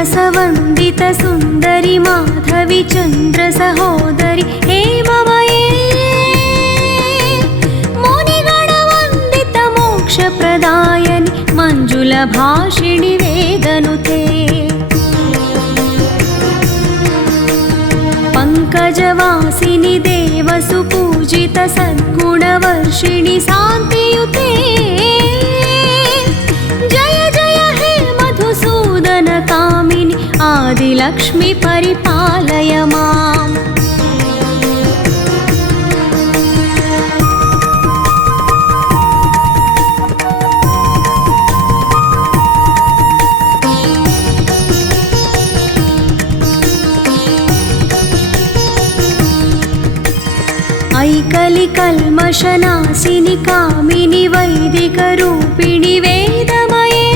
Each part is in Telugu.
मनसवन्दित सुन्दरि माधवि चन्द्र सहोदरि हेममये मुनिगणवन्दित मोक्षप्रदायनि मञ्जुलभाषिणि वेदनुते पंकजवासिनि देवसुपूजित सद्गुणवर्षिणि शान्तियुते जय जय हे मधुसूदन कामिनि आदिलक्ष्मि परिपालय माम्। ऐकलिकल्मषनाशिनि कामिनि वैदिकरूपिणि वेदमये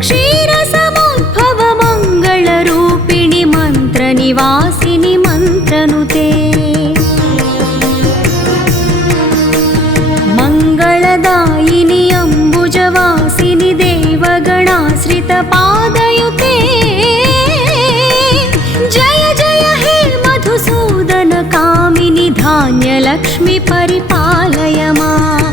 क्षीरसमुद्भव मङ्गलरूपिणि मन्त्रनिवासिनि मन्त्रनुते मङ्गलदायिनि अम्बुजवासिनि देवगणाश्रित पादयुते जय जय हे मधुसूदन कामिनि धान्यलक्ष्मि परिपालय माम्।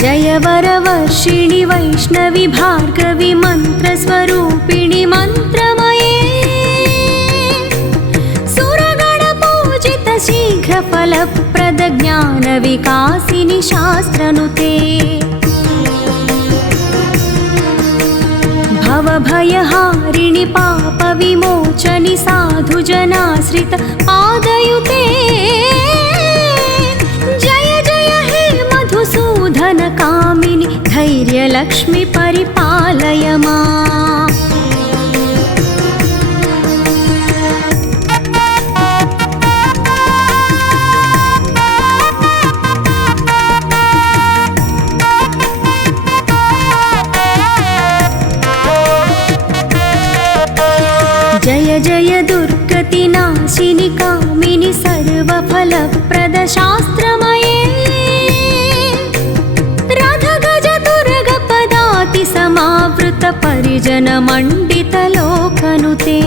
जय वरवर्षिणि वैष्णवि भार्गवि मन्त्रस्वरूपिणि मन्त्रमये सुरगणपूजित शीघ्रफलप्रद ज्ञानविकासिनि शास्त्रनुते भवभयहारिणि पापविमोचनि साधुजनाश्रित पादयुते जय जय हे मधुसूदन कामिनि धैर्यलक्ष्मि परिपालय माम्। जय जय दुर्गतिनाशिनि कामिनि सर्वफलप्रद शास्त्रमये रथगजतुरगपदाति समावृत परिजनमण्डित लोकनुते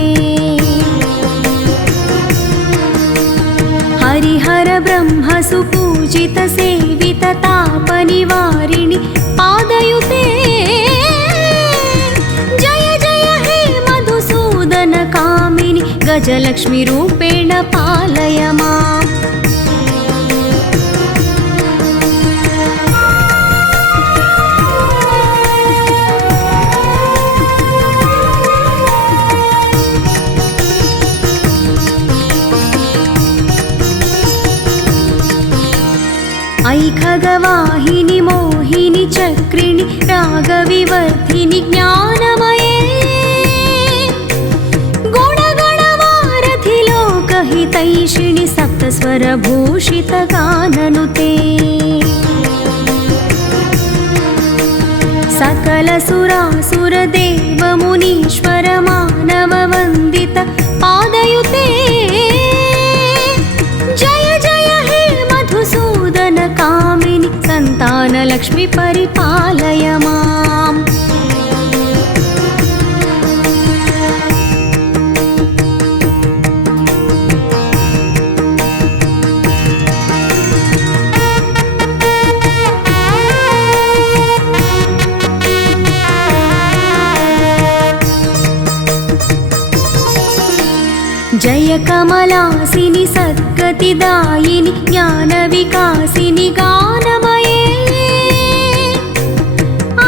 हरिहर ब्रह्म सुपूजित सेवित तापनिवारिणि पादयुते जय जय हे मधुसूदन कामिनि गजलक्ष्मि रूपेण पालय माम्। ऐखगवाहिनि मोहिनि चक्रिणि रागविवर्धिनि ज्ञानमये गुणगणवारधि लोकहितैषिणि सप्तस्वरभूषित गाननुते सकलसुरासुरदेवमुनीश्वर मानववन्दित पादयुते जय जय हे मधुसूदन कामिनि सन्तानलक्ष्मि परिपालय माम्। जय कमलासिनि सद्गतिदायिनि ज्ञानविकासिनि गानमये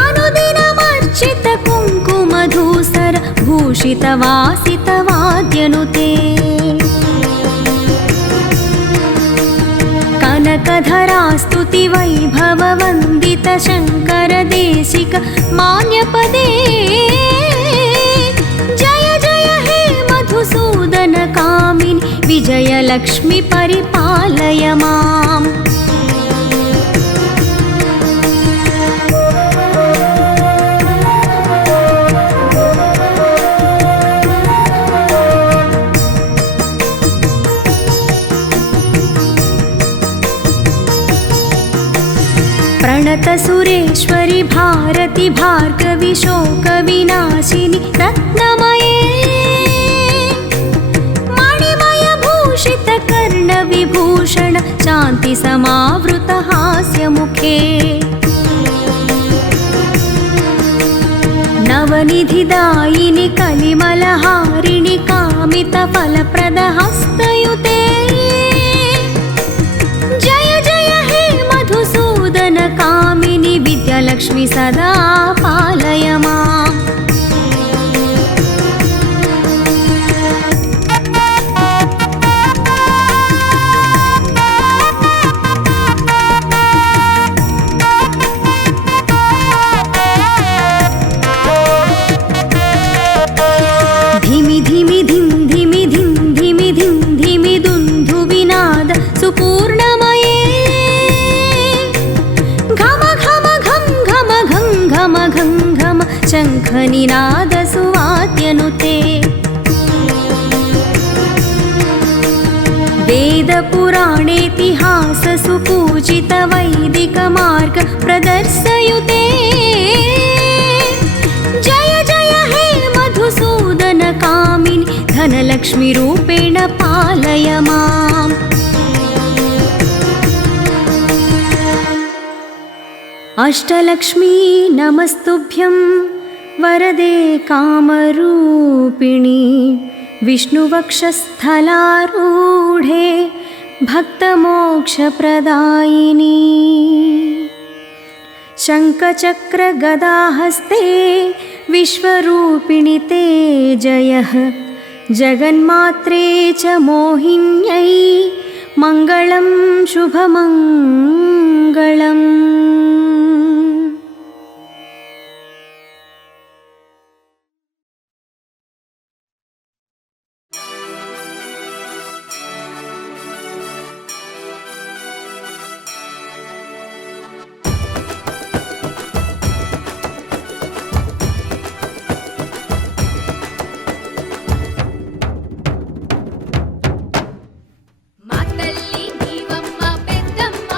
अनुदिनमर्चित कुङ्कुमधूसर भूषित वासित वाद्यनुते कनकधरास्तुति वैभव वन्दित शङ्कर देशिक मान्यपदे जय जय हे मधुसूदन कामिनि विजयलक्ष्मि परिपालय माम्। प्रणतसुरेश्वरि भारति भार्गवि शोकविनाशिनि रत्नमये मणिमयभूषितकर्णविभूषण शान्तिसमावृतहास्यमुखे नवनिधिदायिनि कलिमलहारिणि कामितफलप्रदहस्तयुते जय जय हे मधुसूदन कामिनि विद्यालक्ष्मि सदा पालय माम्। धिमि धिमि धिं धिमि धिं धिमि धिं धिमि दुन्दुभिनाद सुपूर्णमये घम घम घं घम घं घम घं घम शङ्खनिनाद सुवाद्यनुते वेदपुराणेतिहास सुपूजित वैदिकमार्ग प्रदर्शयुते जय जय हे मधुसूदन कामिनि धनलक्ष्मी रूपेण पालय माम्। अष्टलक्ष्मी नमस्तुभ्यं वरदे कामरूपिणि विष्णुवक्षस्थलारूढे भक्तमोक्षप्रदायिनी शङ्खचक्रगदाहस्ते विश्वरूपिणि ते जयः जगन्मात्रे च मोहिन्यै मङ्गलं शुभमङ्गलम्। మా తల్లి నీవమ్మ పెద్దమ్మ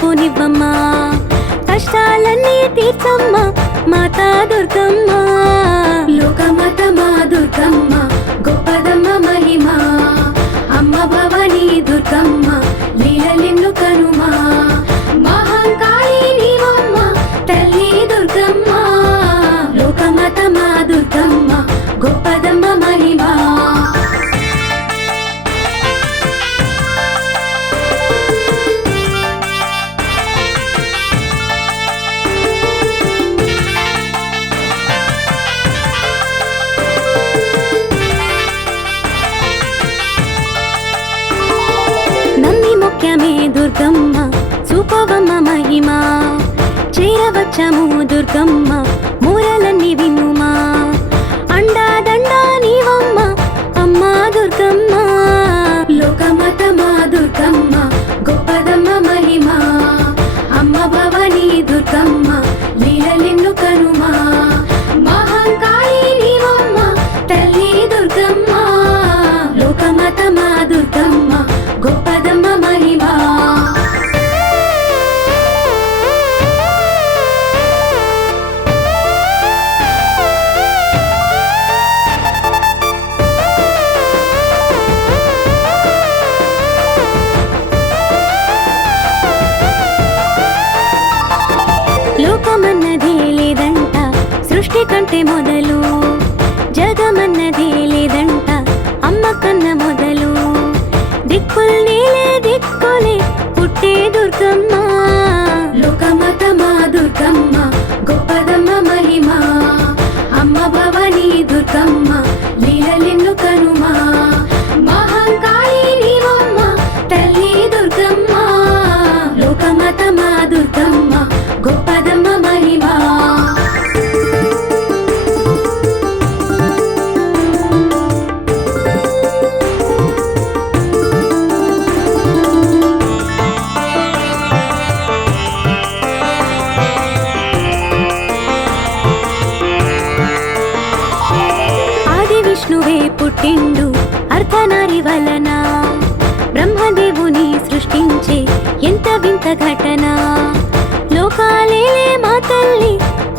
పోనివ్వమ్మా, కష్టాలన్నీ తీర్చమ్మా మాతా దుర్గమ్మ. లోకమాత మా దుర్గమ్మ గొప్పదమ్మ మహిమ, అమ్మ భవానీ దుర్గమ్మ లీలలెన్ను కనుమా. మహంకాళి నీవమ్మ తల్లి దుర్గమ్మ, లోకమాత మా దుర్గమ్మ గొప్పదమ్మ మహిమ. ముఖ్యమే దుర్గమ్మ చూపవమ్మ మహిమ, చేరవచ్చము దుర్గమ్మ మూరలన్నీ వినుమా. అండా దండా నీవమ్మ అమ్మా దుర్గమ్మ, లోకమాత మా దుర్గమ్మ గొప్పదమ్మ మహిమ, అమ్మ భవానీ దుర్గమ్మ లీలలెన్ను కనుమా. మహంకాళి నీవమ్మ తల్లి దుర్గమ్మ, లోకమాత మా దుర్గమ్మ గొప్పదమ్మ మహిమ. లోకమన్నదే లేదంట సృష్టి కంటే మొదలు, జగమన్నదే లేదంట అమ్మ కన్న మొదలు. దిక్కుల్నే దిక్కులే పుట్టే దుర్గమ్మ, లోకమాత మా దుర్గమ్మ గొప్పదమ్మ మహిమ, అమ్మ భవానీ దుర్గమ్మ లీలలెన్ను కనుమా. మహంకాళి నీవమ్మ తల్లి దుర్గమ్మ, లోకమాత మా దుర్గమ్మ గొప్పదమ్మ మహిమ. విష్ణువే పుట్టిండు అర్ధనారి వలన, బ్రహ్మదేవుని సృష్టించే ఎంత వింత ఘటన. లోకాలేలే మా తల్లి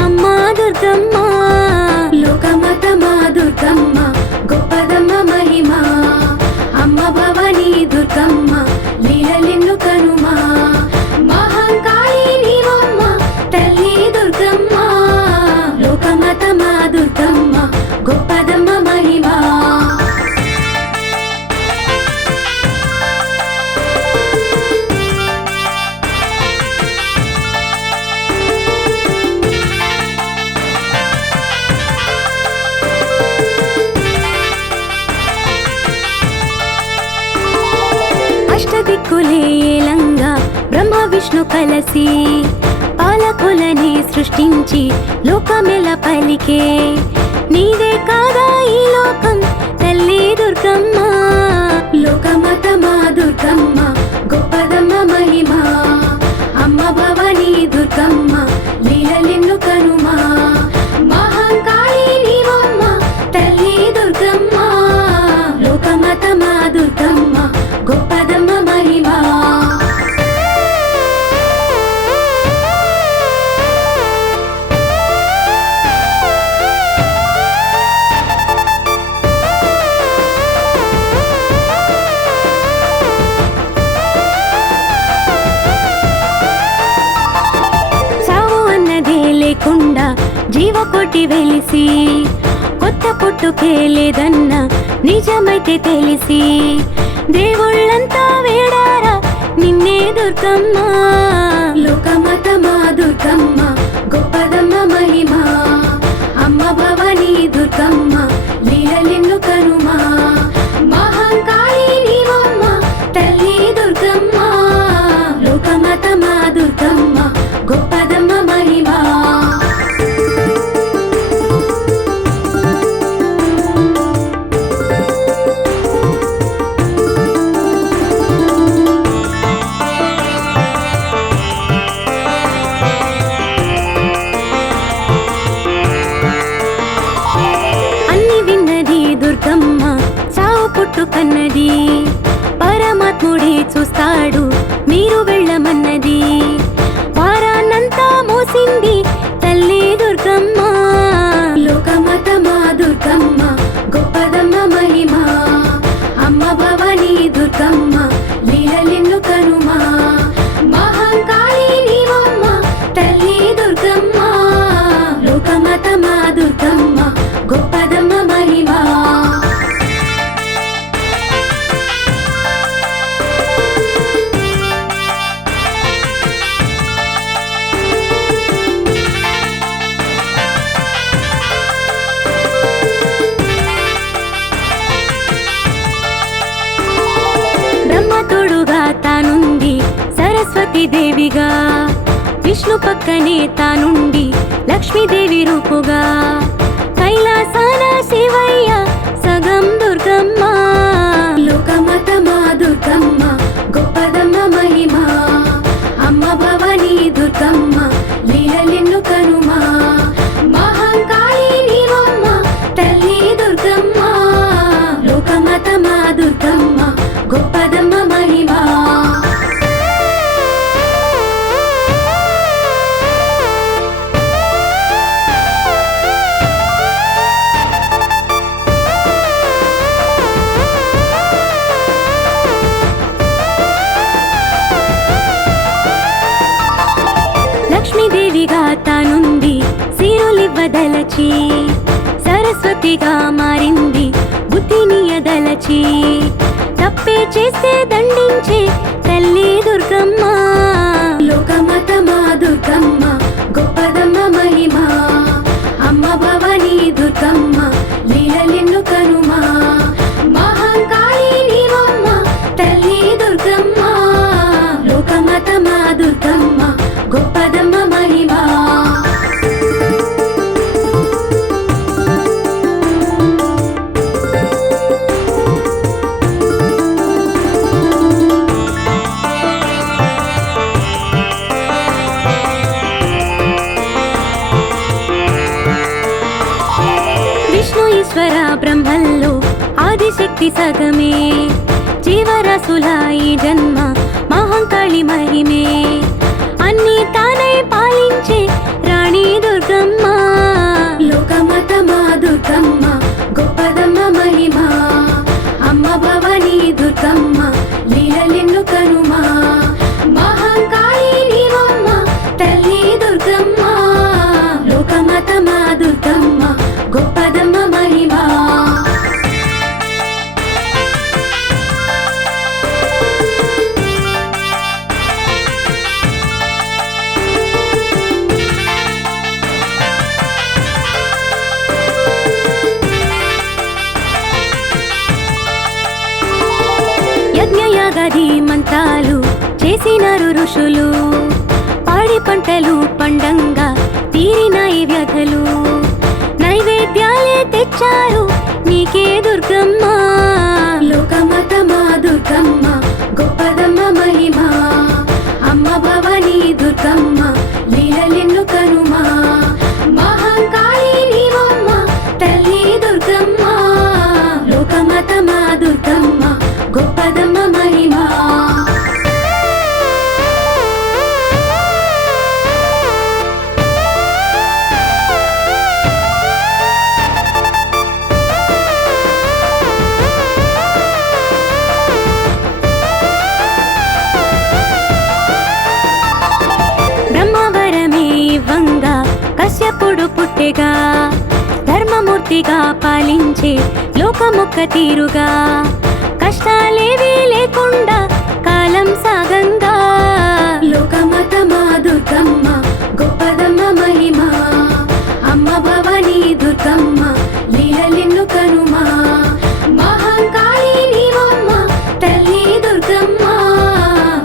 అమ్మా దుర్గమ్మ, లోకమాత మా దుర్గమ్మ గొప్పదమ్మ మహిమ, అమ్మ భవానీ దుర్గమ్మ లీలలెన్ను కనుమా. మహంకాళి నీవమ్మ తల్లి దుర్గమ్మ, లోకమాత మా దుర్గమ్మ గొప్పదమ్మ మహిమ. అష్టదిక్కులే ఏలంగా బ్రహ్మ విష్ణు కలసి, పాలకులని సృష్టించి లోకమెల పలికే. నీదే కాదా ఈ లోకం తల్లి దుర్గమ్మ, లోకమాత మా దుర్గమ్మ గొప్పదమ్మ మహిమ, అమ్మ భవానీ దుర్గమ్మ లీలలెన్ను కనుమా. మహంకాళి నీవమ్మ తల్లి దుర్గమ్మ, లోకమాత మా దుర్గమ్మ గొప్పదమ్మ మహిమ. లేకుండా జీవకోటి వెలిసి, కొత్త పుట్టుకే లేదన్న నిజమైతే తెలిసి. దేవుళ్ళంతా వేడారా నిన్నే దుర్గమ్మ, లోకమాత మా దుర్గమ్మ గొప్పదమ్మ మహిమ, అమ్మ భవానీ దుర్గమ్మ లీలలెన్ను కనుమా. మహంకాళి నీవమ్మ తల్లి దుర్గమ్మ, లోకమాత మా దుర్గమ్మ గొప్పదమ్మ మహిమ. కన్నది పరమాత్ముడే చూస్తాడు మీరు వెళ్ళమన్నది. సరస్వతి దేవిగా, విష్ణు పక్కనే తానుండి లక్ష్మీదేవి రూపుగా, కైలాసాన శివయ్య సగం దుర్గమ్మ. లోకమతమా దుర్గమ్మ గొప్పదమ్మ మహిమ, అమ్మ భవానీ దుర్గమ్మ లీలలెన్ను కనుమా. మహంకాళి నీవమ్మ తల్లి దుర్గమ్మ, లోకమతమా దుర్గమ్మ గొప్పదమ్మ మహిమ. లక్ష్మీదేవిగా తానుంది సిరులివ్వదలచి, సరస్వతిగా మారింది బుద్ధినియదలచి, తప్పే చేస్తే దండించే తల్లి దుర్గమ్మ. లోకమతమా దుర్గమ్మ గొప్పదమ్మ మహిమ, అమ్మ భవానీ దుర్గమ్మ లీలలెన్ను కనుమా. మహంకాళి నీవమ్మ తల్లి దుర్గమ్మ, లోకమతమా దుర్గమ్మ గొప్పదమ్మ మహిమ. విష్ణు ఈశ్వర బ్రహ్మల్లో ఆదిశక్తి సగమే, జీవరాశుల ఈ జన్మ మహంకాళి మహిమే, అన్ని తానై పాలించే రాణి దుర్గమ్మ. లోకమతమా దుర్గమ్మ గొప్పదమ్మ మహిమ, అమ్మ భవానీ దుర్గమ్మ లీలలెన్ను కనుమా. మహంకాళి నీవమ్మ తల్లి దుర్గమ్మ, లోకమతమా దుర్గమ్మ గొప్పదమ్మ మహిమ. యజ్ఞయాగాది మంత్రాలు చేసినారు ఋషులు, పాడి పంటలు పండంగా తీరినాయి వ్యధలు, నైవేద్యాలే తెచ్చారు నీకే దుర్గమ్మ. లోకమతమా దుర్గమ్మ గొప్పదమ్మ మహిమ, అమ్మ భవానీ దుర్గమ్మ లీలలెన్ను కనుమా. మహంకాళి నీవమ్మ తల్లి దుర్గమ్మ, లోకమతమా దుర్గమ్మ గొప్పదమ్మ మహిమ. బ్రహ్మవరమే ఇవ్వంగా కశ్యపుడు పుట్టెగా, ధర్మమూర్తిగా పాలించే లోకమొక్క తీరుగా, కష్టాలేవీ లేకుండా కాలం సాగంగా. లోకమతమా దుర్గమ్మ గొప్పదమ్మ మహిమ, అమ్మ భవానీ దుర్గమ్మ లీలలెన్ను కనుమా. మహంకాళి నీవమ్మ తల్లి దుర్గమ్మ,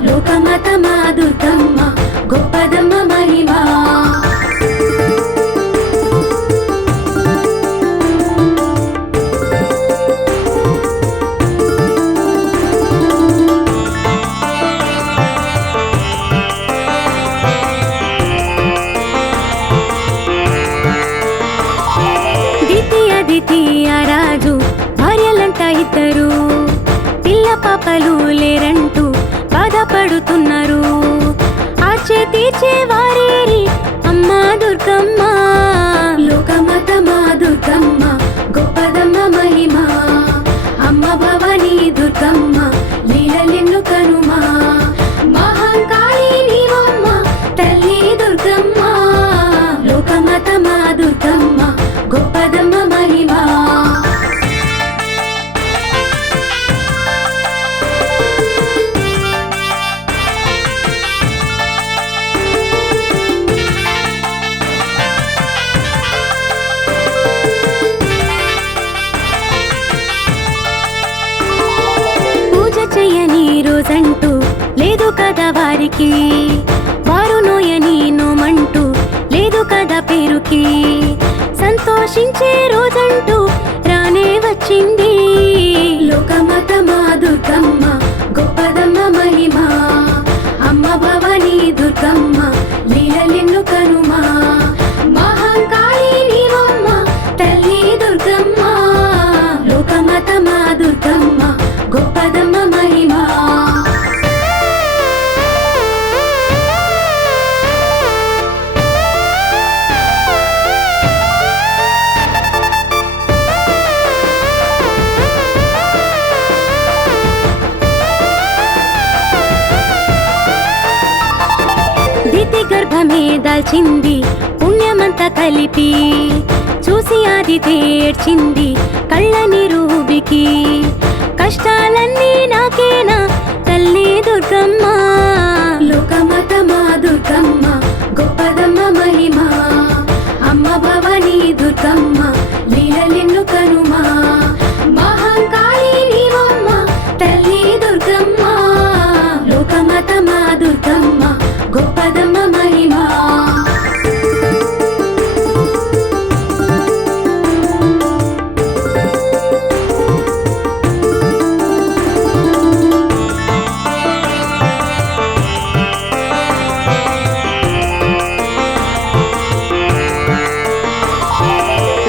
లోకమతమా దుర్గమ్మ గొప్పదమ్మ మహిమ. ద్వితీయ రాజు భార్యలంట ఇద్దరు, పిల్ల పాపలు లేరంటూ బాధపడుతున్నారు, ఆచే తీర్చే వారేరి అమ్మ దుర్గమ్మ. లోకమతమా దుర్గమ్మ గొప్పదమ్మ మహిమ, అమ్మ భవానీ దుర్గమ్మ లీలలెన్ను కనుమా. మహంకాళి నీవమ్మ తల్లి దుర్గమ్మ, లోకమతమా దుర్గమ్మ గొప్పదమ్మ మహిమ. రోజంటూ లేదు కదా వారికి, వారికి వారు నోయని నోమంటూ లేదు కదా పేరుకి సంతోషించే రోజంటూ రానే వచ్చింది లోకమాత మా దుర్గమ్మ గొప్పదమ్మ మహిమ అమ్మ భవానీ దుర్గమ్మ లీలలెన్ను కనుమా మహంకాళి నీవమ్మ తల్లి దుర్గమ్మ లోకమాత మా దుర్గమ్మ గొప్పదమ్మ మహిమ గర్భమే దాల్చింది పుణ్యమంతా కలిపి చూసి ఆది తేడ్చింది కళ్ళ నిరూబికి కష్టాలన్నీ నాకేనా తల్లి దుర్గమ్మ లోకమాత మా దుర్గమ్మ గొప్పదమ్మ మహిమ అమ్మ భవానీ దుర్గమ్మ లీలలెన్ను కనుమా మహంకాళి నీవమ్మ తల్లి దుర్గమ్మ లోకమాత మా దుర్గమ్మ గొప్పదమ్మ మహిమ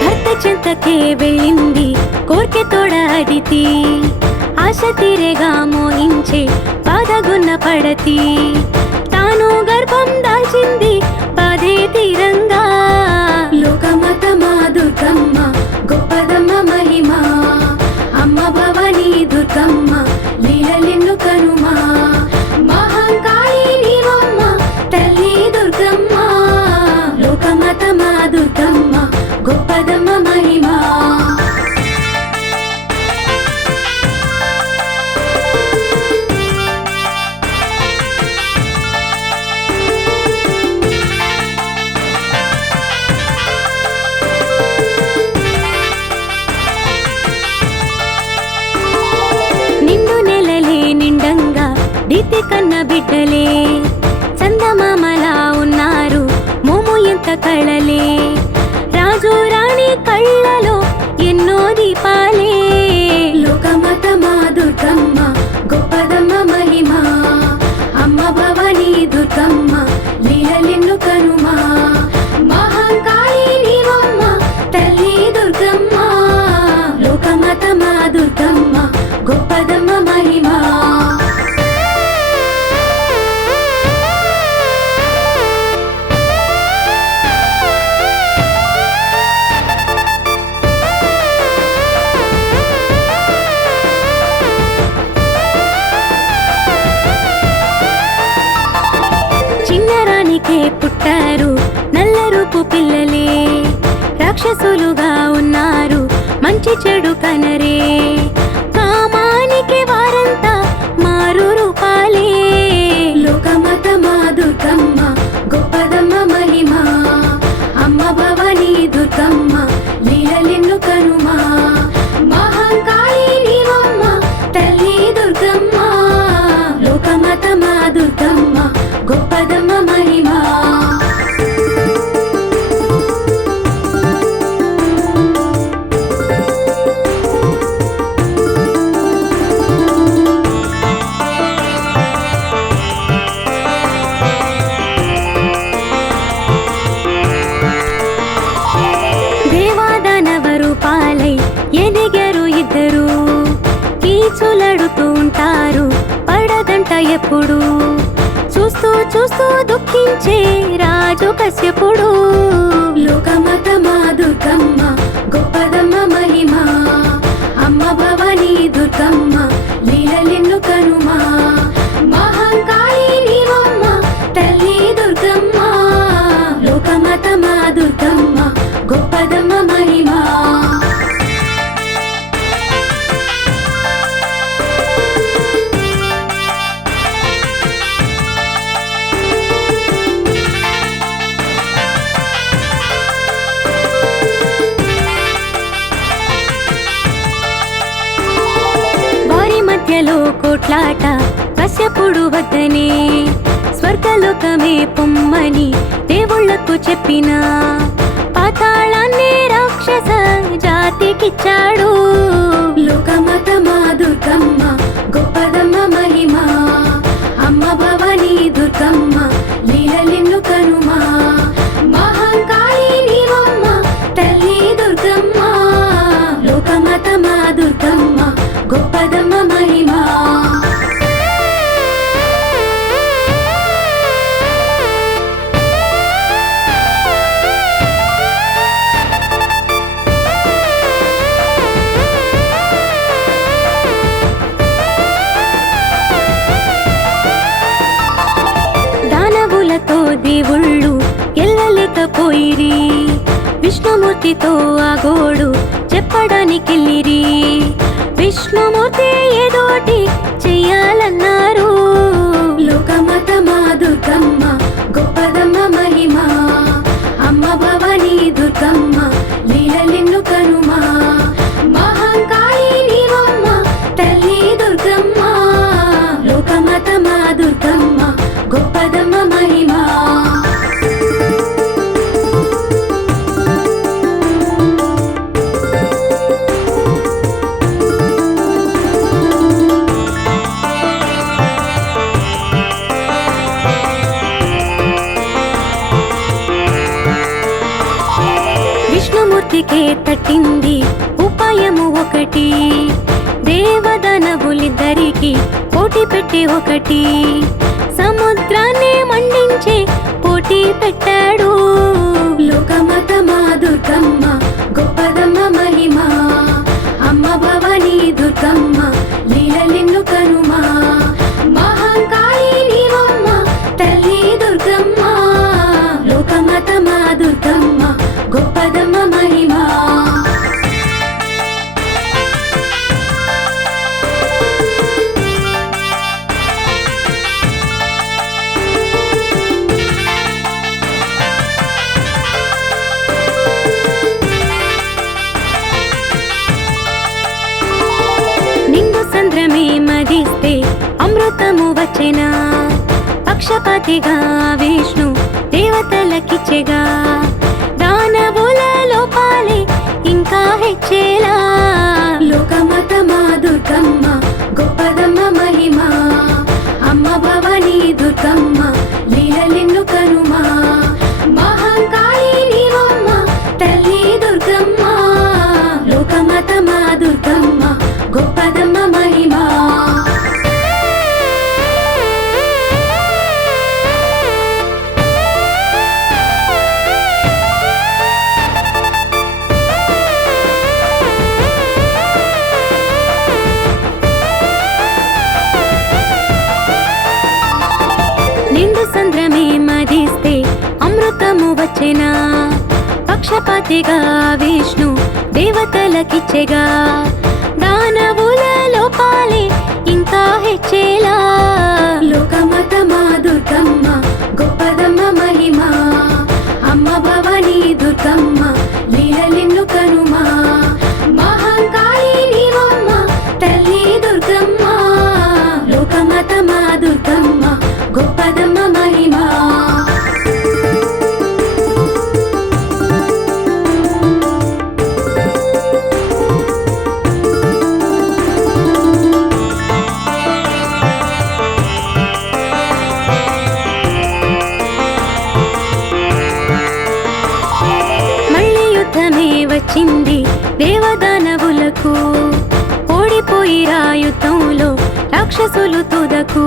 భర్త చెంతకే వెళ్ళింది కోర్కె తోడ అడితి ఆశ తీరేగా మోహించే బాధగున్న పడతి తాను గర్భం దాల్చింది బాధే తీరంగా లోకమాత మా దుర్గమ్మ గొప్పదమ్మ మహిమ అమ్మ భవానీ దుర్గమ్మ లీలలెన్ను కనుమా మహంకాళి నీవమ్మ తల్లి దుర్గమ్మ లోకమాత మా దుర్గమ్మ గొప్పదమ్మ మహిమ దీప్తి కన్న బిడ్డలే చందమామలా ఉన్నారు మోము ఎంత కళలే రాజు రాణి కళ్ళలో ఎన్నో దీపాలే లోకమాత మా దుర్గమ్మ గొప్పదమ్మ మహిమ అమ్మ భవానీ దుర్గమ్మ లీలలెన్ను కనుమా మహంకాళి నీవమ్మ తల్లి దుర్గమ్మ లోకమాత మా దుర్గమ్మ గొప్పదమ్మ మహిమ పుట్టారు నల్ల రూపు పిల్లలే రాక్షసులుగా ఉన్నారు మంచి చెడు కనరే కామానికి వారంతా మారు రూపాలే లోకమాత మా దుర్గమ్మ గొప్పదమ్మ మహిమ అమ్మ భవానీ దుర్గమ్మ లీలలెన్ను కనుమా మహంకాళి నీవమ్మ తల్లి దుర్గమ్మ లోకమాత మా దుర్గమ్మ గొప్పదమ్మ మహిమ దేవాదానవరు పాలై ఎదిగారు ఇద్దరు కీచులడుతూ ఉంటారు పడదంట ఎప్పుడు చూస్తూ చూస్తూ దుఃఖించే రాజు కశ్యపుడు లోకమాత మా దుర్గమ్మ గొప్పదమ్మ మహిమ అమ్మ భవానీ దుర్గమ్మ లీలలెన్ను కనుమా మహంకాళి నీవమ్మ తల్లి దుర్గమ్మ లోకమాత మా దుర్గమ్మ గొప్పదమ్మ మహిమ కోట్లాట కశ్యపుడు వద్దనే స్వర్గలోకమే పొమ్మని దేవుళ్లకు చెప్పిన పాతాళాన్ని రాక్షస జాతికిచ్చాడు. లోకమాతమా దుర్గమ్మ గొప్పదమ్మ మహిమ, అమ్మ భవానీ దుర్గమ్మ లీలలెన్ను కనుమా. మహంకాళి నీవమ్మ తల్లి దుర్గమ్మ, లోకమాతమా దుర్గమ్మ గొప్పదమ్మ మహిమ. దానవులతో దేవుళ్ళు ఎల్లలేకపోయిరి, విష్ణుమూర్తితో ఆ గోడు చెప్పడానికెళ్ళిరి. విష్ణుమూర్తి ఏదోటి చెయ్యాలన్నారు. లోకమాతమా దుర్గమ్మ గొప్పదమ్మ మహిమ, అమ్మ భవానీ దుర్గమ్మ లీలలెన్ను కనుమా. మహంకాళి నీవమ్మ తల్లి దుర్గమ్మ, లోకమాతమా దుర్గమ్మ గొప్పదమ్మ మహిమ. విష్ణుమూర్తికే తట్టింది ఉపాయము ఒకటి, దేవదానవులిద్దరికి పోటీ పెట్టి ఒకటి. సముద్రాన్ని మండించి పోటీ పెట్టాడు. లోకమాతమా దుర్గమ్మ గొప్పదమ్మ మహిమ, అమ్మ భవానీ దుర్గమ్మ లీలలెన్ను కనుమా. మహంకాళి నీవమ్మ తల్లి దుర్గమ్మ, లోకమాతమా దుర్గమ్మ గొప్పదమ్మ మహిమ. నిండు సంద్రమే మదిస్తే అమృతము వచ్చెనా, పక్షపాతిగా విష్ణు దేవతలకిచ్చెగా. దానవుల లోపాలే ఇంకా హెచ్చేలా. లోకమాతమా దుర్గమ్మ గొప్పదమ్మ మహిమ, అమ్మ భవానీ దుర్గమ్మ లీలలెన్ను కనుమా. మహంకాళి నీవమ్మ తల్లి దుర్గమ్మ, లోకమాతమా దుర్గమ్మ గొప్పదమ్మ మహిమ. నిండు సంద్రమే మదిస్తే అమృతము వచ్చెనా, పక్షపాతిగా విష్ణు దేవతలకిచ్చెగా. దానవుల లోపాలే ఇంకా హెచ్చేలా. లోకమాతమా దుర్గమ్మ గొప్పదమ్మ మహిమ, అమ్మ భవానీ దుర్గమ్మ లీలలెన్ను కనుమా. మహంకాళి నీవమ్మ తల్లి దుర్గమ్మ, లోకమాతమా దుర్గమ్మ గొప్పదమ్మ మహిమ. మళ్ళీ యుద్ధమే వచ్చింది దేవదానవులకు, ఓడిపోయిరా యుద్ధంలో రాక్షసులు తుదకు.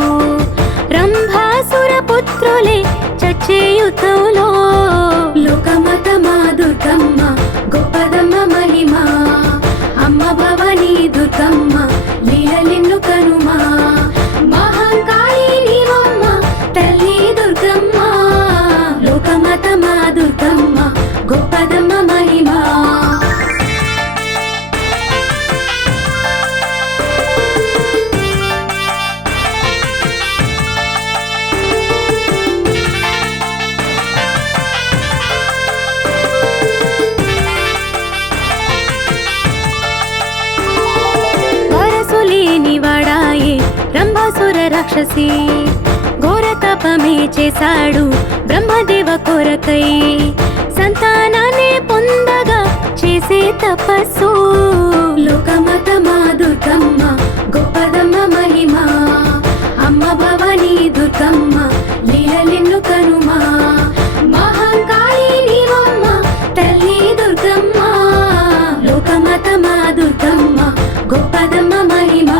రంభాసుర పుత్రులే చచ్చే యుద్ధంలో. లోకమాతమా దుర్గమ్మ గొప్పదమ్మ మహిమ, అమ్మ భవానీ దుర్గమ్మ లీలలెన్ను కనుమా. మహంకాళి నీవమ్మ తల్లి దుర్గమ్మ, లోకమాతమా దుర్గమ్మ గొప్పదమ్మ మహిమ. రాక్షసి ఘోర తపమే చేశాడు బ్రహ్మదేవ కొరకై సంతానాన్ని పొందగా చేసే తపస్సు లోకమాత మా దుర్గమ్మ గొప్పదమ్మ మహిమ అమ్మ భవానీ దుర్గమ్మ లీలలెన్ను కనుమా మహంకాళి నీవమ్మ తల్లి దుర్గమ్మ లోకమాత మా దుర్గమ్మ గొప్పదమ్మ మహిమ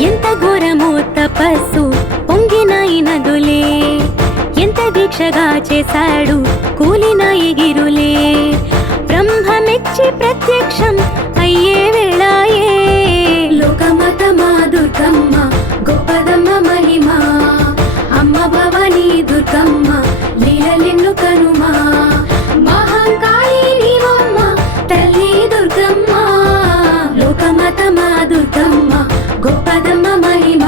ఎంత ఘోరమో తపస్సు పొంగినాయి నదులే ఎంత దీక్షగా చేశాడు కూలినాయి గిరులే బ్రహ్మమెచ్చి ప్రత్యక్షం అయ్యే వేళాయే లోకమాత మా దుర్గమ్మ గొప్పదమ్మ మహిమ అమ్మ భవానీ దుర్గమ్మ లీలలెన్ను కనుమా మహంకాళి నీవమ్మ తల్లి దుర్గమ్మ లోకమాత మా దుర్గమ్మ గొప్పదమ్మ మహిమ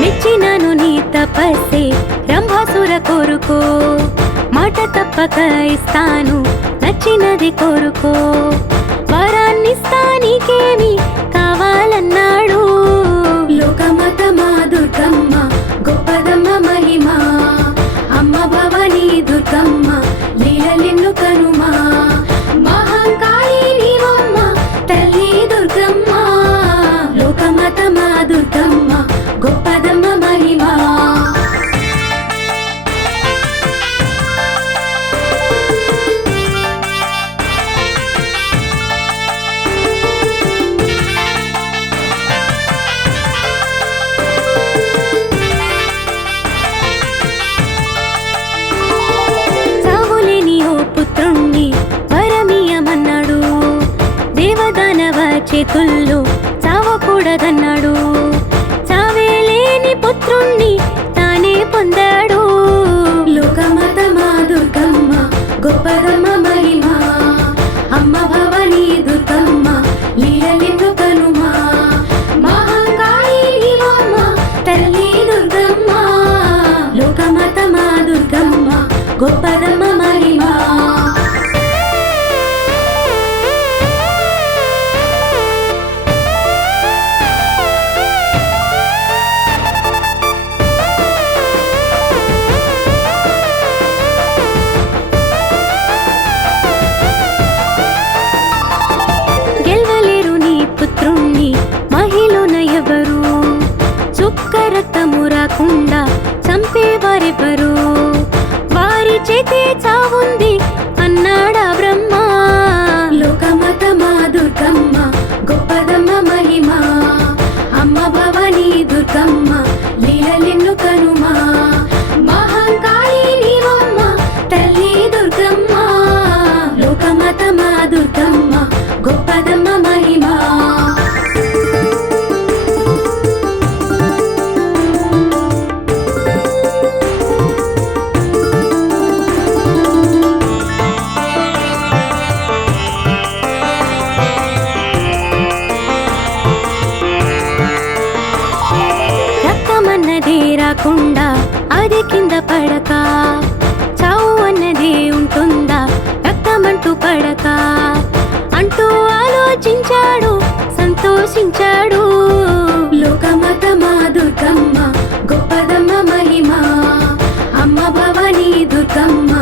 మెచ్చినాను నీ తపస్సే రంభాసుర కోరుకో మాట తప్పక ఇస్తాను నచ్చినది కోరుకో వరాన్నిస్తా నీకేమి కావాలన్నాడు లోకమాత మా దుర్గమ్మ గొప్పదమ్మ మహిమ అమ్మ భవానీ దుర్గమ్మ లీలలెన్ను కనుమా మహంకాళి నీవమ్మ తల్లి దుర్గమ్మ లోకమాత మా దుర్గమ్మ గొప్పదమ్మ మహిమ పుత్రుణ్ణి వరమీయమన్నాడు దేవదానవ చేతుల్లో చావకూడదన్నాడు చావే లేని పుత్రుణ్ణి తానే పొందాడు లోకమాత మా దుర్గమ్మ గొప్పదమ్మ మహిమ అమ్మ భవానీ దుర్గమ్మ లీలలెన్ను కనుమా మహంకాళి నీవమ్మ తల్లి దుర్గమ్మ లోకమాత మా దుర్గమ్మ గొప్పదమ్మ మహిమ గెలవలేరు నీ పుత్రుణ్ణి మహిళన ఎవరు చుక్క రక్తము రాకుండా చంపేవారెవరు వారి చేతే చావుంది అన్నాడా బ్రహ్మ లోకమాత మా దుర్గమ్మ గొప్పదమ్మ మహిమ అమ్మ భవానీ దుర్గమ్మ లీలలెన్ను కనుమా మహంకాళి నీవమ్మ తల్లి దుర్గమ్మ లోకమాత మా దుర్గమ్మ గొప్పదమ్మ మహిమ రక్తమన్నదే రాకుండా అది కింద పడక చావు అన్నదే ఉంటుందా రక్తమంటూ పడక అంటూ ఆలోచించాడు సంతోషించాడు లోకమాత మా దుర్గమ్మ గొప్పదమ్మ మహిమ అమ్మ భవానీ దుర్గమ్మ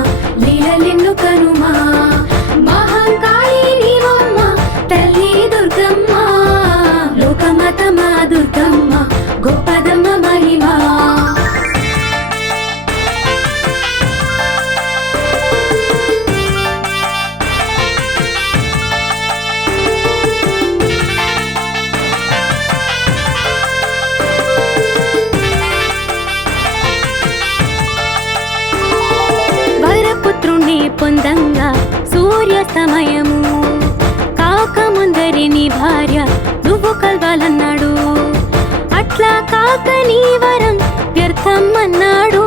లీలలెన్ను కనుమా మహంకాళి నీవమ్మ తల్లి దుర్గమ్మ లోకమాత మా దుర్గమ్మ గొప్పదమ్మ మహిమ పొందంగా సూర్యాస్తమయము కాకముందరి నీ భార్య రాక నీ వరం వ్యర్థం అన్నాడు.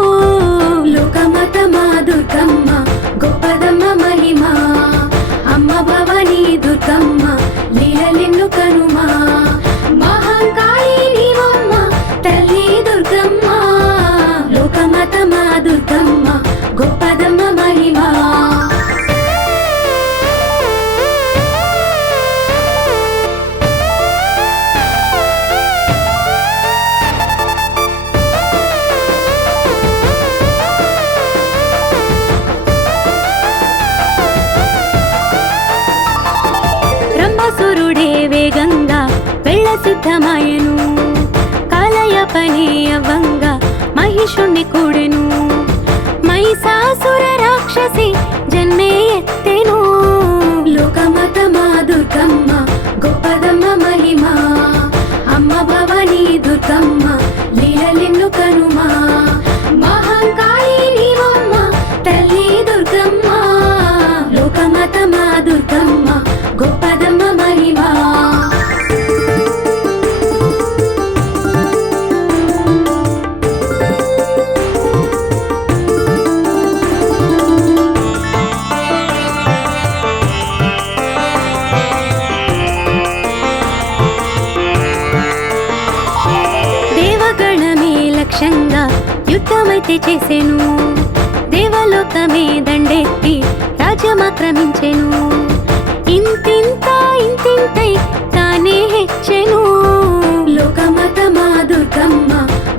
లోకమాతమా దుర్గమ్మ గొప్పదమ్మ మహిమ, అమ్మ భవానీ దుర్గమ్మ లీలలెన్ను కనుమా. మహంకాళి నీవమ్మ తల్లి దుర్గమ్మ, లోకమాతమా దుర్గమ్మ గొప్పదమ్మ మహిమ. బ్రహ్మాసురుడే వేగంగా వెళ్ళ సిద్ధమాయను, కాలయ పని అవ్వంగా మహిషుణ్ణి కూడెను. మహిషాసుర రాక్షసి జన్మే ఎత్తెను. లోకమాతమా దుర్గమ్మ గొప్పదమ్మ మహిమ, అమ్మ భవానీ దుర్గమ్మ లీలలెన్ను కనుమా. మహంకాళి నీవమ్మ తల్లి దుర్గమ్మ, లోకమాతమా దుర్గమ్మ గొప్పదమ్మ మహిమ. దేవగణమే లక్ష్యంగా యుద్ధమైతే చేసెను, దేవలోకమే దండెత్తి రాజ్యమాక్రమించెను. ఇంతింత ఇంతింతై తానే హెచ్చెను. లోకమాతమా దుర్గమ్మ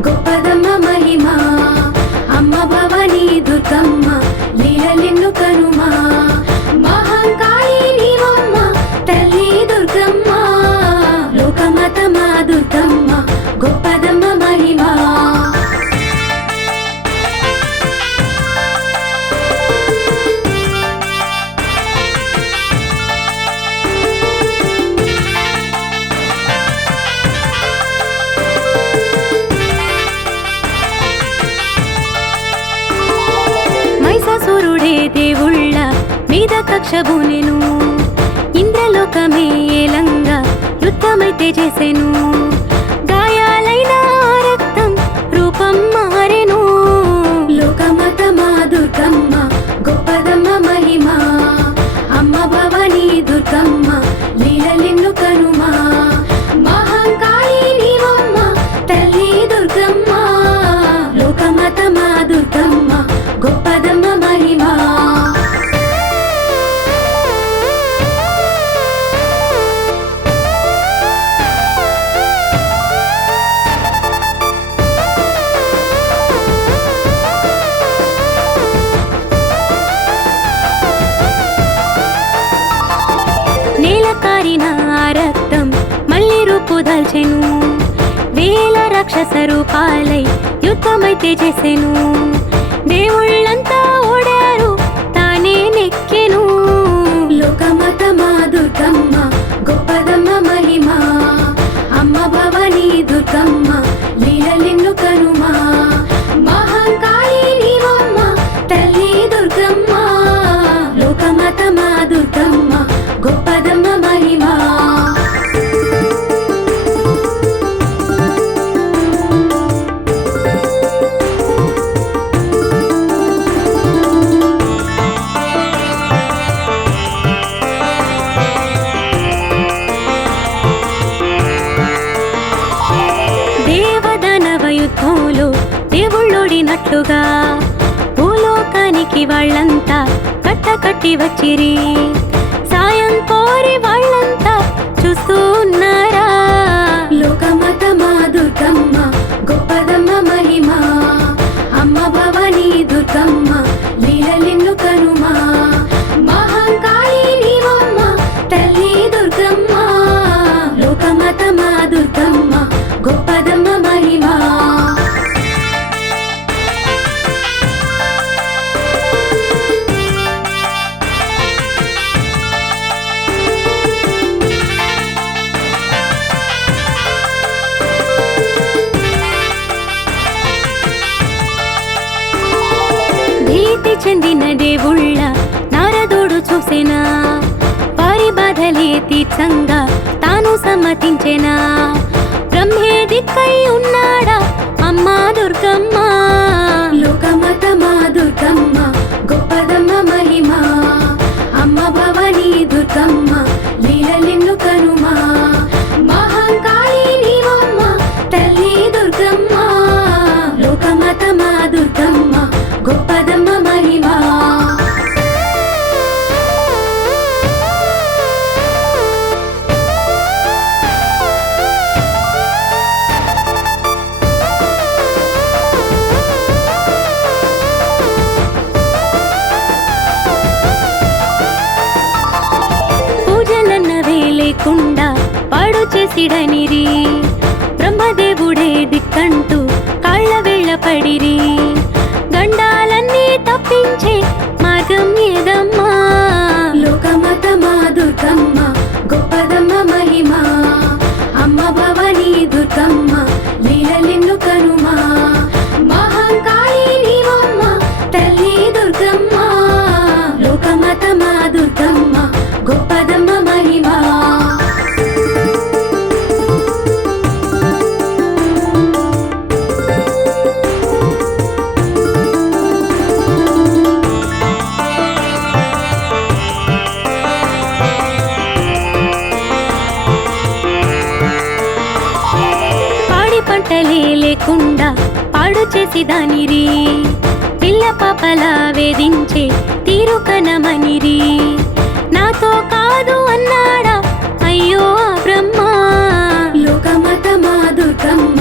గొప్పదమ్మ మహిమ, అమ్మ భవానీ దుర్గమ్మ లీలలెన్ను కనుమా. మహంకాళి నీవమ్మ తల్లి దుర్గమ్మ, లోకమాతమా దుర్గమ్మ గొప్పదమ్మ మహిమ. మహిషాసురుడే దేవుళ్ళ మీద కక్షబూనెను, ఇంద్రలోకమే ఏలంగా యుద్ధమైతే చేసెను. గాయాలైన రక్తం రూపం మారెను. లోకమాతమా దుర్గమ్మ గొప్పదమ్మ మహిమ, అమ్మ భవానీ దుర్గమ్మ లీలలెన్ను కనుమా. మహంకాళి నీవమ్మ తల్లి దుర్గమ్మ, లోకమాతమా దుర్గమ్మ గొప్పదమ్మ మహిమ. నేల కారిన రక్తం మళ్ళీ రూపు దాల్చెను, వేల రాక్షస రూపాలై యుద్ధమైతే చేసెను. దేవుళ్ళంతా ఓడారు తానే నెక్కెను. లోకమాతమా దుర్గమ్మ గొప్పదమ్మ మహిమ, అమ్మ భవానీ దుర్గమ్మ లీలలెన్ను కనుమా. మహంకాళి నీవమ్మ తల్లి దుర్గమ్మ, లోకమాతమా దుర్గమ్మ గొప్పదమ్మ మహిమ. దేవదానవ యుద్ధంలో దేవుళ్ళోడినట్లుగా భూలోకానికి వాళ్ళంతా కట్టకట్టి వచ్చిరి. సాయం కోరి వాళ్ళంతా చూస్తూ ఉన్నారా. లోకమాతమా దుర్గమ్మ గొప్పదమ్మ మహిమ, అమ్మ భవానీ దుర్గమ్మ లీలలెన్ను కనుమా. మహంకాళి నీవమ్మ తల్లి దుర్గమ్మ, లోకమాతమా దుర్గమ్మ గొప్పదమ్మ మహిమ. భీతి చెందిన దేవుళ్ళ నారదుడు చూసెనా, వారి బాధలే తీర్చంగా తాను సమ్మతించెనా. బ్రహ్మే దిక్కై ఉన్నాడా శక్తిడనిరి బ్రహ్మదేవుడే దిక్కంటూ కాళ్ళ వేళ్ళ పడిరి గండాలన్నీ తప్పించే మార్గం ఏదమ్మా లోకమతమా దుర్గమ్మ గొప్పదమ్మ మహిమ అమ్మ భవానీ దుర్గమ్మ లీలలెన్ను కనుమా మహంకాళి నీవమ్మ తల్లి దుర్గమ్మ లోకమతమా దుర్గమ్మ గొప్పదమ్మ మహిమ పంటలే లేకుండా పాడు చేసి దానిరి పిల్ల పాపల వేధించే తీరు కనమనిరి నాతో కాదు అన్నాడా అయ్యో ఆ బ్రహ్మ లోకమతమా దుర్గమ్మ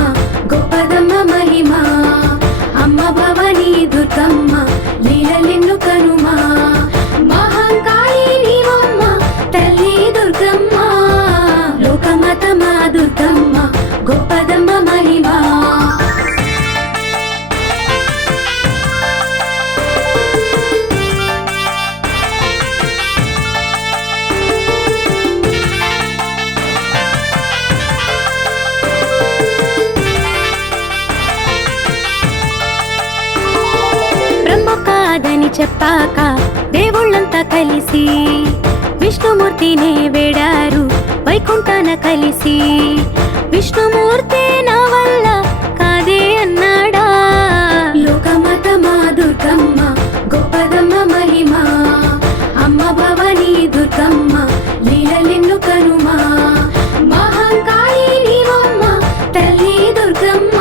గొప్పదమ్మ మహిమ అమ్మ భవానీ దుర్గమ్మ లీలలెన్ను కనుమా మహంకాళి నీవమ్మ తల్లి దుర్గమ్మ లోకమతమా దుర్గమ్మ గొప్పదమ్మ మహిమ బ్రహ్మ కాదని చెప్పాక దేవుళ్ళంతా కలిసి విష్ణుమూర్తినే వేడారు వైకుంఠాన కలిసి విష్ణుమూర్తి నా వల్ల కాదే అన్నాడా లోకమతమా దుర్గమ్మ గొప్పదమ్మ మహిమ అమ్మ భవానీ దుర్గమ్మ లీలలెన్ను కనుమా మహంకాళి నీవమ్మ తల్లి దుర్గమ్మ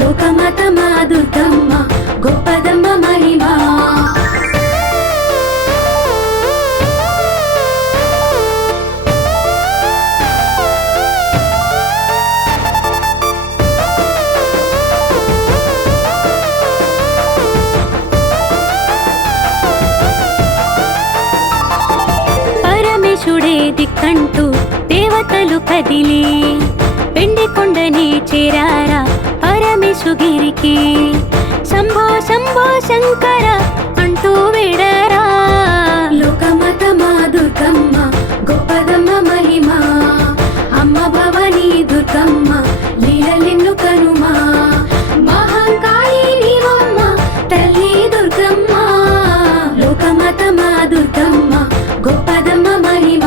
లోకమతమా దుర్గమ్మ గొప్పదమ్మ మహిమ పరమేశుడే దిక్కంటూ దేవతలు కదిలి వెండి కొండని చేరారా పరమేశుగిరికి శంభో శంభో శంకర అంటూ వేడారా లోకమతమా దుర్గమ్మ గొప్పదమ్మ మహిమ అమ్మ భవానీ దుర్గమ్మ లీలలెన్ను కనుమా మహంకాళి నీవమ్మ తల్లి దుర్గమ్మ లోకమతమా దుర్గమ్మ గొప్పదమ్మ మహిమ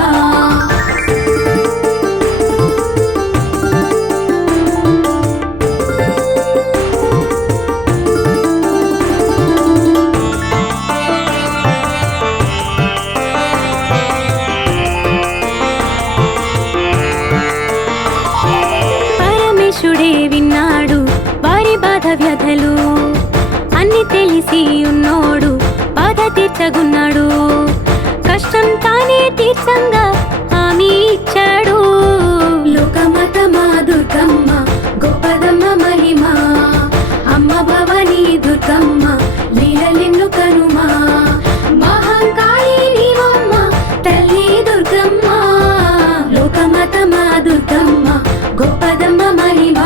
పరమేశుడే విన్నాడు వారి బాధ వ్యధలు అన్ని తెలిసి ఉన్నోడు బాధ తీర్చగున్నాడు కష్టం తానే తీర్చంగా హామీ ఇచ్చాడు లోకమతమా దుర్గమ్మ గొప్పదమ్మ మహిమ అమ్మ భవానీ దుర్గమ్మ లీలలెన్ను కనుమా మహంకాళి నీవమ్మ తల్లి దుర్గమ్మ లోకమతమా దుర్గమ్మ గొప్పదమ్మ మహిమ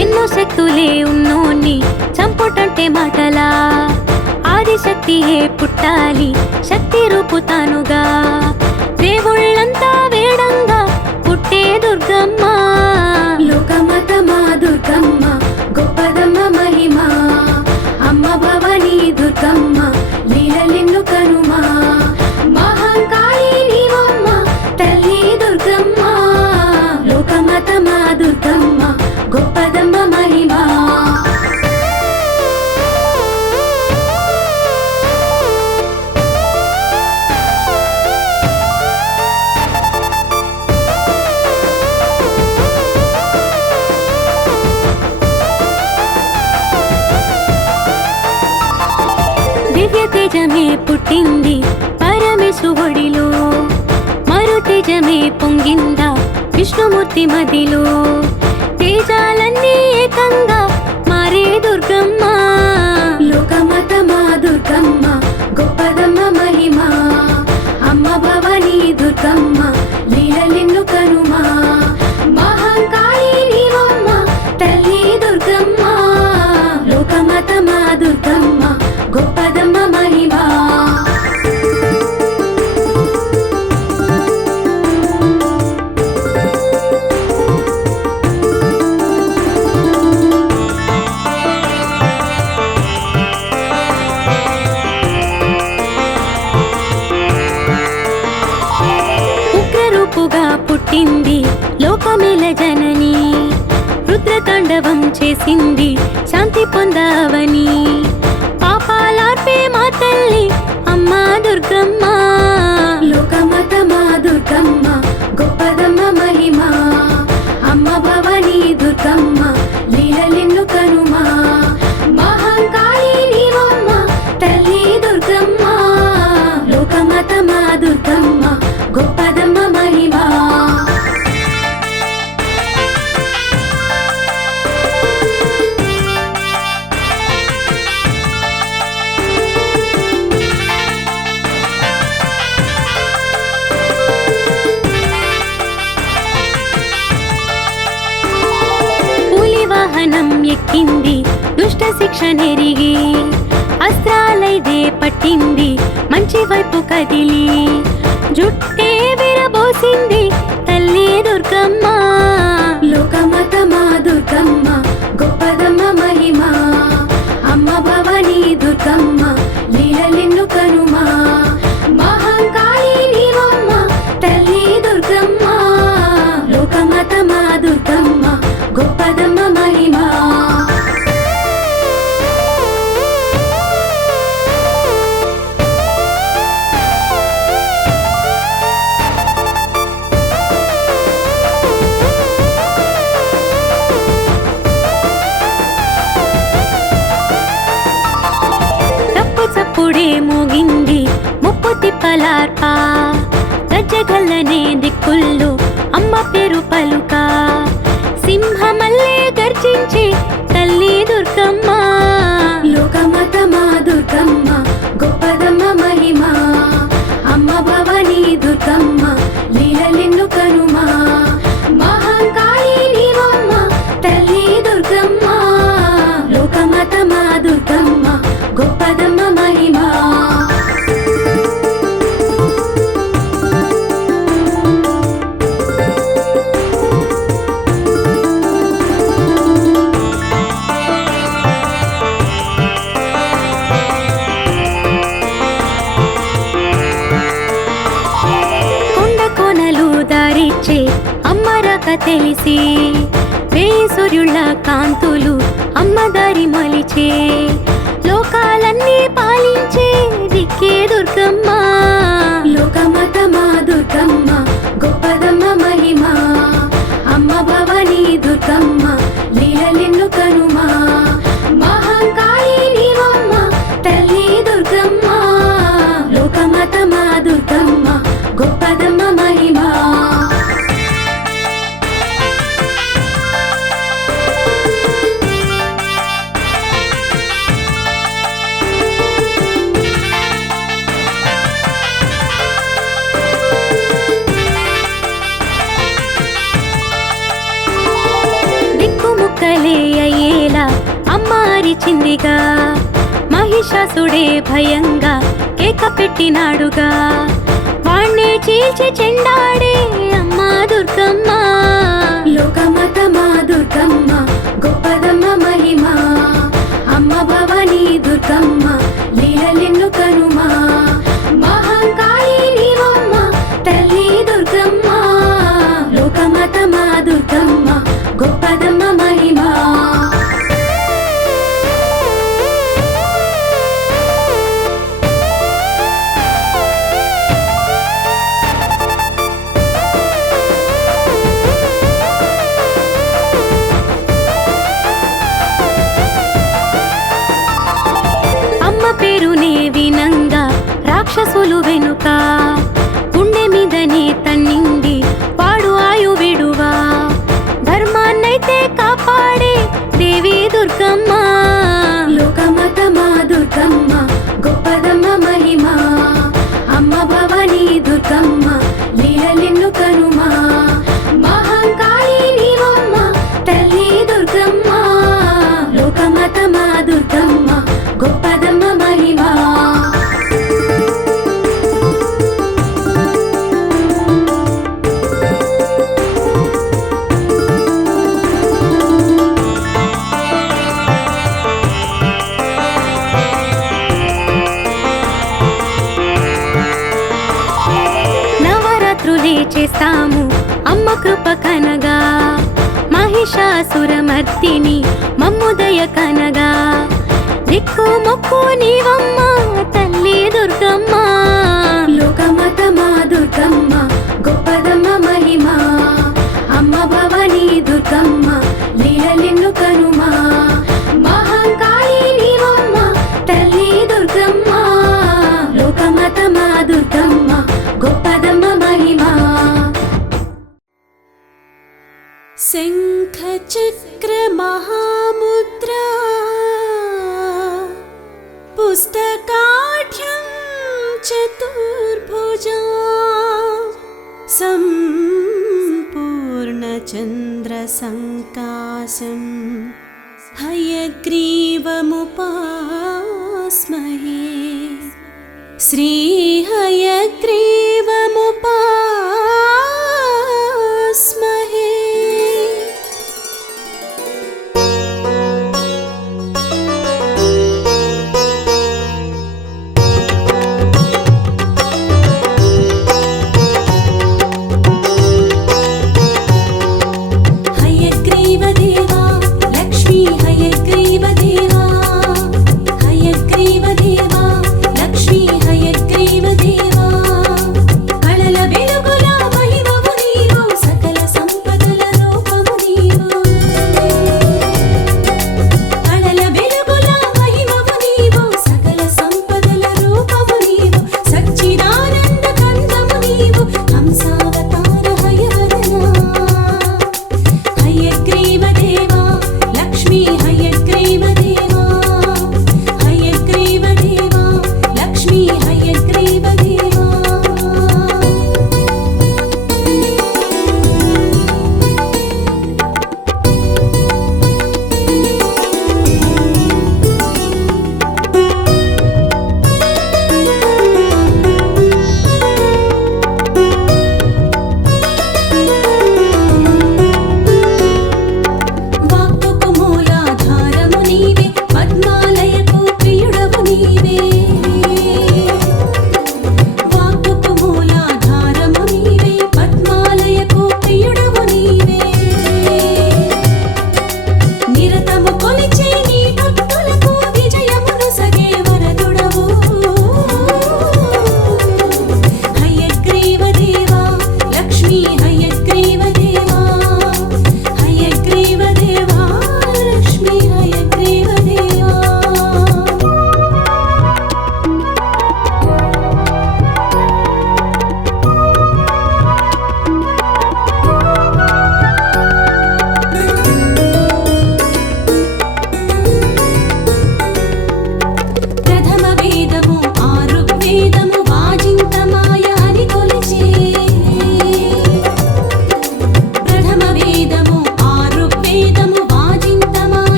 ఎన్నో శక్తులే ఉన్నోన్ని చంపుటంటే మాటలా ఆదిశక్తియే పుట్టాలి శక్తి రూపుతానుగా దేవుళ్ళంతా వేడంగా పుట్టే దుర్గమ్మ లోకమతమా దుర్గమ్మ గొప్పదమ్మ మహిమ అమ్మ భవానీ దుర్గమ్మ లీలలెన్ను కనుమా మహంకాళి నీవమ్మ తల్లి దుర్గమ్మ లోకమతమా దుర్గమ్మ గొప్పదమ్మ మహిమ దివ్య తేజమే పుట్టింది పరమేశుడిలో తేజమే పొంగిందా విష్ణుమూర్తి మదిలో, తేజాలన్నీ ఏకంగా మారే దుర్గమ్మ. లోకమాతమా దుర్గమ్మ గొప్పదమ్మ మహిమ, అమ్మ భవానీ దుర్గమ్మ లీలలెన్ను కనుమా. మహంకాళి నీవమ్మ తల్లి దుర్గమ్మ, లోకమాతమా దుర్గమ్మ గొప్పదమ్మ మహిమ. ఉగ్రరూపుగా పుట్టింది లోకమేల జనని, రుద్రతాండవం చేసింది శాంతి పొందవని. పాపాలార్పే మా తల్లి అమ్మా దుర్గమ్మ. లోకమాతమా దుర్గమ్మ గొప్పదమ్మ మహిమ, అమ్మ భవానీ దుర్గమ్మ లీలలెన్ను కనుమా. మహంకాళి నీవమ్మ తల్లి దుర్గమ్మ, లోకమాతమా దుర్గమ్మ గొప్పదమ్మ మహిమ. పులి వాహనం ఎక్కింది దుష్ట శిక్ష నెరిగి, అస్త్రాలైదే పట్టింది మంచి వైపు కదిలి. జుట్టే విరబోసింది తల్లి దుర్గమ్మ. లోకమాతమా దుర్గమ్మ గొప్పదమ్మ మహిమ, అమ్మ భవానీ దుర్గమ్మ లీలలెన్ను కనుమా. మహంకాళి నీవమ్మ తల్లి దుర్గమ్మ, లోకమాతమా దుర్గమ్మ గొప్పదమ్మ మహిమ. తప్పు చప్పుడే మోగింది ముప్పు తిప్పలార్ప, గజ్జగల్లనే దిక్కుల్లో అమ్మ పేరు పలుక. సింహమల్లే గర్జించి తల్లి దుర్గమ్మ. లోకమాతమా దుర్గమ్మ గొప్పదమ్మ మహిమ, అమ్మ భవానీ దుర్గమ్మ లీలలెన్ను కనుమా. మహంకాళి నీవమ్మ తల్లి దుర్గమ్మ, లోకమాతమా దుర్గమ్మ గొప్పదమ్మ మహిమ. కొండ కోనలు దారిచ్చే అమ్మరక తెలిసి, వేయి సూర్యుళ్ళ కాంతులు అమ్మ దారి మలిచే. లోకాలన్నీ పాలించే దిక్కే దుర్గమ్మ. లోకమాతమా దుర్గమ్మ గొప్పదమ్మ మహిమ, అమ్మ భవానీ దుర్గమ్మ లీలలెన్ను కనుమా. మహంకాళి నీవమ్మ తల్లి దుర్గమ్మ, లోకమాతమా దుర్గమ్మ గొప్పదమ్మ మహిమ. దిక్కుముక్కలే అయ్యేలా అమ్మ అరిచిందిగా, మహిషాసుడే భయంగా కేక పెట్టినాడుగా. వాణ్ణే చీల్చి చెండాడే అమ్మ దుర్గమ్మ. లోకమాతమా దుర్గమ్మ గొప్పదమ్మ మహిమ, అమ్మ భవానీ దుర్గమ్మ లీలలెన్ను కనుమా. మహంకాళి నీవమ్మ తల్లి దుర్గమ్మ, లోకమాతమా దుర్గమ్మ గొప్పదమ్మ మహిమ. పేరునే వినంగా రాక్షసులు వెనుక గుండె మీదనే తన్నింది దుర్గమ్మ. లోకమాత మా దుర్గమ్మ గొప్పదమ్మ మహిమా. అమ్మ భవానీ దుర్గమ్మ లీలలెన్ను కనుమా. మహాకాళి నీవమ్మ తల్లి దుర్గమ్మ. లోకమాత మా దుర్గమ్మ గొప్పదమ్మ మహిమా. చేస్తాము అమ్మ కృప కనగా. మహిషాసురమర్దిని మమ్ముదయ కనగా. దిక్కు మొక్కు నీవమ్మ తల్లి దుర్గమ్మ. లోకమాత మా దుర్గమ్మ గొప్పదమ్మ మహిమా. అమ్మ భవానీ దుర్గమ్మ లీలలెన్ను కనుమా. మహాకాళి నీవమ్మ తల్లి దుర్గమ్మ. లోకమాత మా దుర్గమ్మ గొప్పదమ్మ మహిమా. శంఖ చక్ర మహాముద్రా పుస్తకాఢ్యం చతుర్భుజా సంపూర్ణ చంద్ర సంకాశం హయగ్రీవముపాస్మహే. శ్రీ హయ